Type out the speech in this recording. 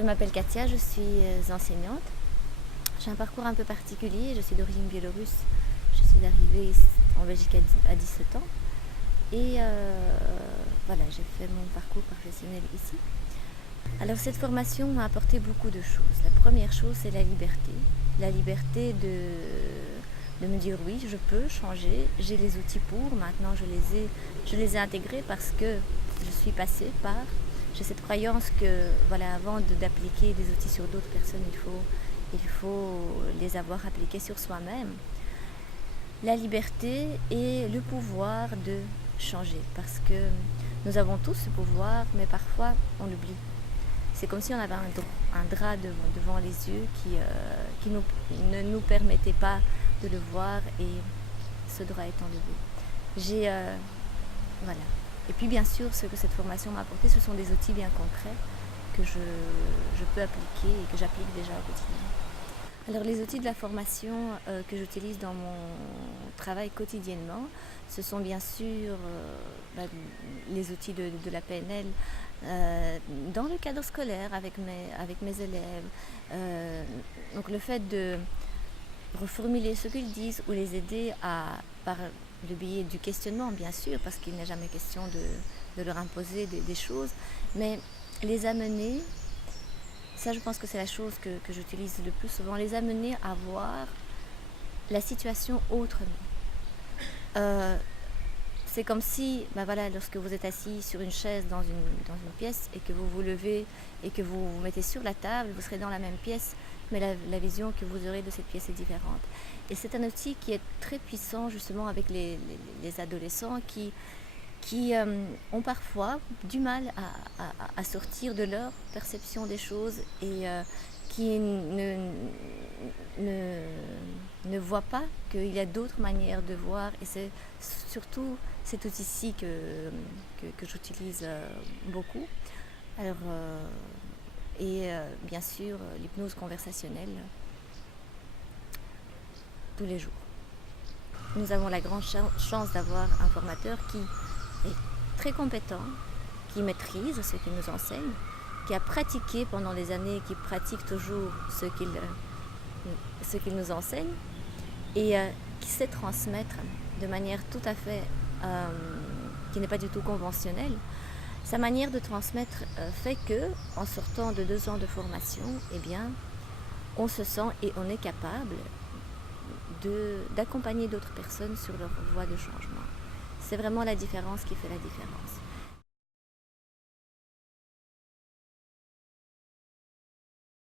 Je m'appelle Katia, je suis enseignante. J'ai un parcours un peu particulier, je suis d'origine biélorusse. Je suis arrivée en Belgique à 17 ans et voilà, j'ai fait mon parcours professionnel ici. Alors cette formation m'a apporté beaucoup de choses. La première chose, c'est la liberté. La liberté de me dire oui, je peux changer, j'ai les outils pour, maintenant je les ai intégrés parce que je suis passée par. J'ai cette croyance que voilà, avant d'appliquer des outils sur d'autres personnes, il faut les avoir appliqués sur soi-même. La liberté et le pouvoir de changer, parce que nous avons tous ce pouvoir, mais parfois on l'oublie. C'est comme si on avait un drap devant les yeux qui ne nous permettait pas de le voir, et ce drap est enlevé. Voilà. Et puis bien sûr, ce que cette formation m'a apporté, ce sont des outils bien concrets que je peux appliquer et que j'applique déjà au quotidien. Alors les outils de la formation que j'utilise dans mon travail quotidiennement, ce sont bien sûr les outils de la PNL dans le cadre scolaire avec mes élèves. Donc le fait de reformuler ce qu'ils disent ou les aider par le biais du questionnement, bien sûr, parce qu'il n'est jamais question de leur imposer des choses, mais les amener, ça je pense que c'est la chose que j'utilise le plus souvent, les amener à voir la situation autrement. C'est comme si, lorsque vous êtes assis sur une chaise dans une pièce et que vous vous levez et que vous vous mettez sur la table, vous serez dans la même pièce, mais la vision que vous aurez de cette pièce est différente. Et c'est un outil qui est très puissant justement avec les adolescents qui ont parfois du mal à sortir de leur perception des choses et qui ne voient pas qu'il y a d'autres manières de voir. Et c'est surtout cet outil-ci que j'utilise beaucoup. Alors, bien sûr, l'hypnose conversationnelle tous les jours. Nous avons la grande chance d'avoir un formateur qui est très compétent, qui maîtrise ce qu'il nous enseigne, qui a pratiqué pendant des années, qui pratique toujours ce qu'il nous enseigne et qui sait transmettre de manière tout à fait qui n'est pas du tout conventionnelle. Sa manière de transmettre fait que, en sortant de 2 ans de formation, eh bien, on se sent et on est capable d'accompagner d'autres personnes sur leur voie de changement. C'est vraiment la différence qui fait la différence.